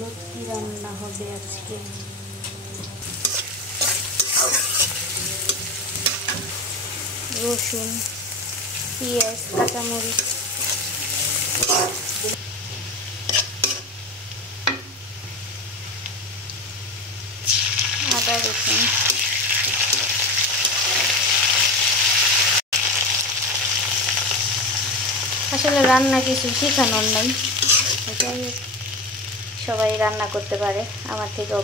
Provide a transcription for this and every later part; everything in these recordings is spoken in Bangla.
লুচি রান্না হবে আজকে। রসুন, পেঁয়াজ, কাঁচামরিচ, আদা রসুন, আসলে রান্না কিছু শেখানোর নাই, যাই হোক সবাই রান্না করতে পারে, আমার থেকেও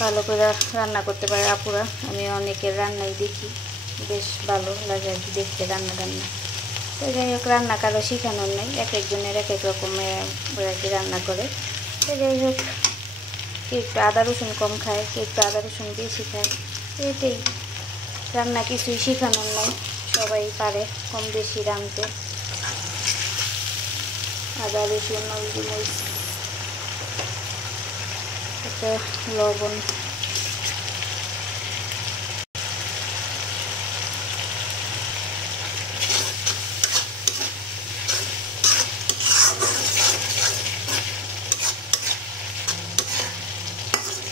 ভালো করে রান্না করতে পারে আপুরা। আমি অনেকের রান্নাই দেখি, বেশ ভালো লাগে আর কি দেখতে রান্না। তো যাই হোক রান্না কারো শেখানোর নেই, এক একজনের এক এক রকমের আর কি রান্না করে। তো যাই হোক কেউ একটু আদা রসুন কম খায়, কেউ একটু আদা রসুন বেশি খায়, এটাই রান্না কিছুই শেখানোর নেই, সবাই পারে কম বেশি রাঁধতে। আদা রসুন, হলদি মরিচ, একটা লবণ,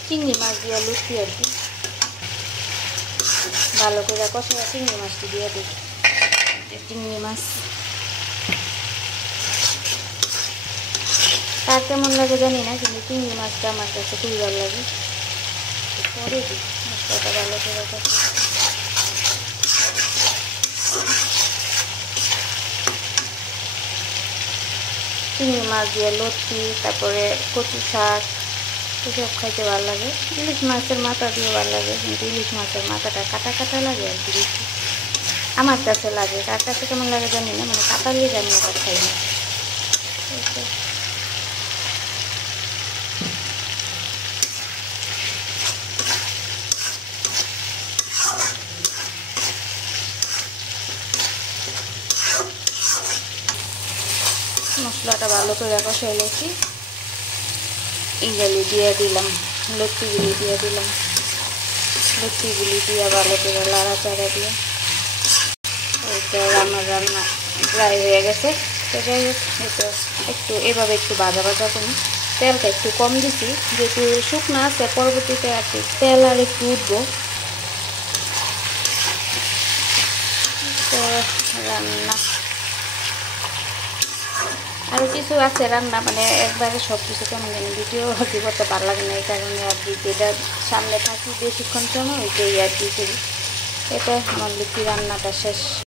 চিংড়ি মাছ দিয়ে লুচি আর কি ভালো করে কষা চিংড়ি মাছটি দিয়ে দিই। চিংড়ি মাছ তার কেমন লাগে জানি না, কিন্তু চিংড়ি মাছটা আমার কাছে খুবই ভালো লাগে। পরে দিই মশলাটা ভালো করে কষা। চিংড়ি মাছ দিয়ে লতি, তারপরে কচু শাক, এসব খাইতে ভালো লাগে। ইলিশ মাছের মাথা দিয়ে ভালো লাগে, কিন্তু ইলিশ মাছের মাথাটা কাটা কাটা লাগে আর কি বেশি, আমার কাছে লাগে। কার কাছে কেমন লাগে জানি না, মানে কাটালে জানি আবার খাই না। মশলাটা ভালো করে কষাই লেছি, এইগুলি দিয়ে দিলাম, লতিগুলি দিয়ে দিলাম। লতিগুলি দিয়ে ভালো করে লাড়াচাড়া দিয়ে এইটা আমার রান্না প্রায় হয়ে গেছে। তো যাই হোক এটা একটু এভাবে একটু ভাজা ভাজা করি, তেলটা একটু কম দিছি যেহেতু শুকনো আছে, পরবর্তীতে আর কি তেল আর একটু উঠবো। তো রান্না আরও কিছু আছে রান্না, মানে একবারে সব কিছু কেমন জানি ভিডিও আর কি করতে ভালো লাগে না, এই কারণে আর কি যেটা সামনে থাকি বেশিক্ষণ সময় ওইটাই আর কি করি। এটা আমার লুচি রান্নাটা শেষ।